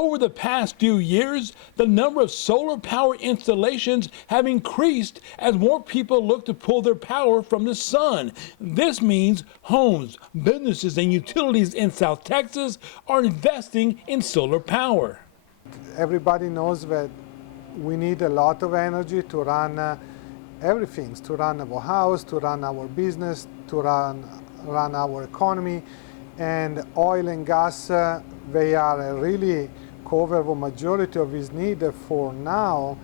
Over the past few years, the number of solar power installations have increased as more people look to pull their power from the sun. This means homes, businesses, and utilities in South Texas are investing in solar power. Everybody knows that we need a lot of energy to run everything, to run our house, to run our business, to run our economy. And oil and gas, they are really cover the majority of this need for now,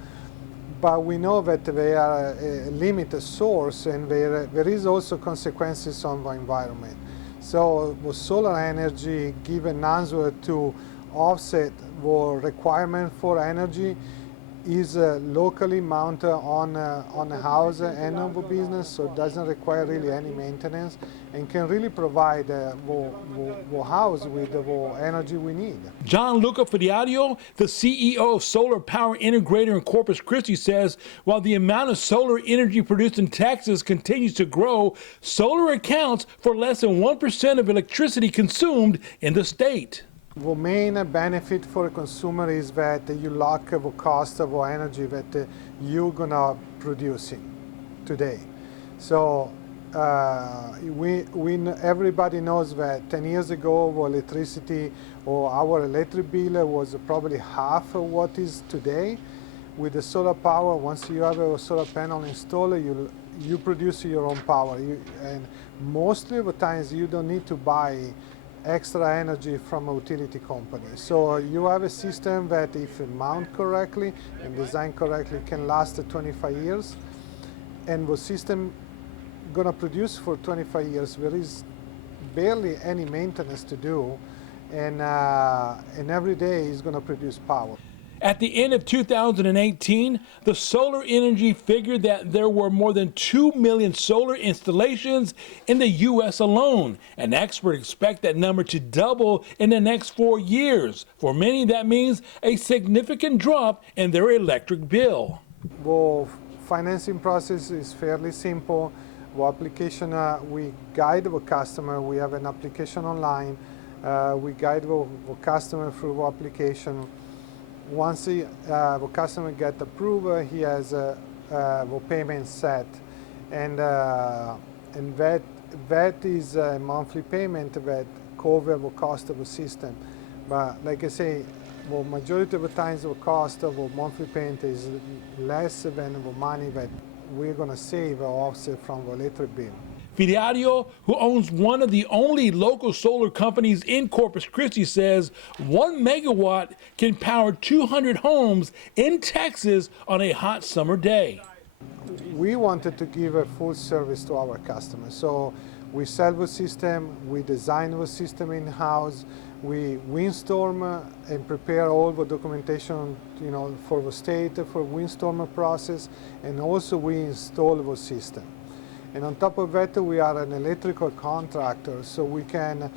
but we know that they are a limited source, and there is also consequences on the environment. So the solar energy give an answer to offset the requirement for energy is locally mounted on a house and on the business, so it doesn't require really any maintenance and can really provide the house with the energy we need. John Luca Fidiadio, the CEO of Solar Power Integrator in Corpus Christi, says while the amount of solar energy produced in Texas continues to grow, solar accounts for less than 1% of electricity consumed in the state. The main benefit for a consumer is that you lock the cost of energy that you're gonna producing today. So everybody knows that 10 years ago, electricity or our electric bill was probably half of what is today. With the solar power, once you have a solar panel installed, you produce your own power. And mostly of the times you don't need to buy extra energy from a utility company. So you have a system that, if mounted correctly and designed correctly, can last 25 years. And the system gonna produce for 25 years. There is barely any maintenance to do, and every day is gonna produce power. At the end of 2018, the solar energy figured that there were more than 2 million solar installations in the U.S. alone, and experts expect that number to double in the next 4 years. For many, that means a significant drop in their electric bill. The financing process is fairly simple. The application, we guide the customer. We have an application online. We guide the customer through the application. Once the customer gets approved, he has the payment set, and that is a monthly payment that covers the cost of the system. But like I say, the majority of the times the cost of a monthly payment is less than the money that we're going to save or offset from the electric bill. Fidiadio, who owns one of the only local solar companies in Corpus Christi, says 1 megawatt can power 200 homes in Texas on a hot summer day. We wanted to give a full service to our customers. So we sell the system, we design the system in-house, we windstorm and prepare all the documentation, for the state, for windstorm process, and also we install the system. And on top of that, we are an electrical contractor, so we can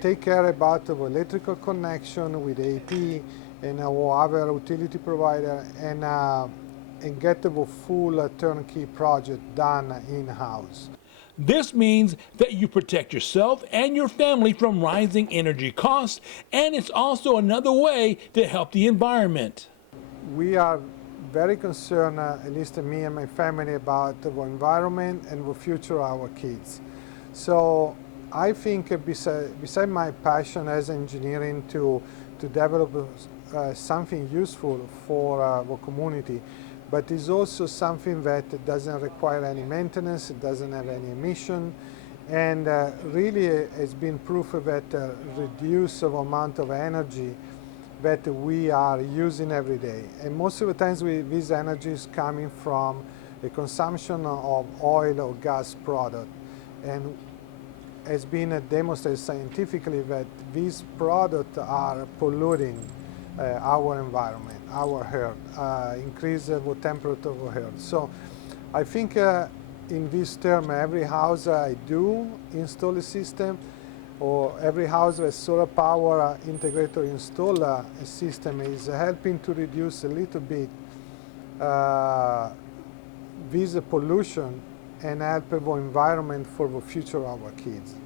take care about the electrical connection with AP and our other utility provider, and get the full turnkey project done in-house. This means that you protect yourself and your family from rising energy costs, and it's also another way to help the environment. We are very concerned, at least me and my family, about the environment and the future of our kids. So I think beside my passion as engineering to develop something useful for the community, but it's also something that doesn't require any maintenance, it doesn't have any emission, and really has been proof that reduce the amount of energy that we are using every day. And most of the times this energy is coming from the consumption of oil or gas product. And it's been demonstrated scientifically that these products are polluting our environment, our earth, increase the temperature of the earth. So I think in this term, every house I do install a system, or every house with solar power integrator install a system, is helping to reduce a little bit this pollution and help the environment for the future of our kids.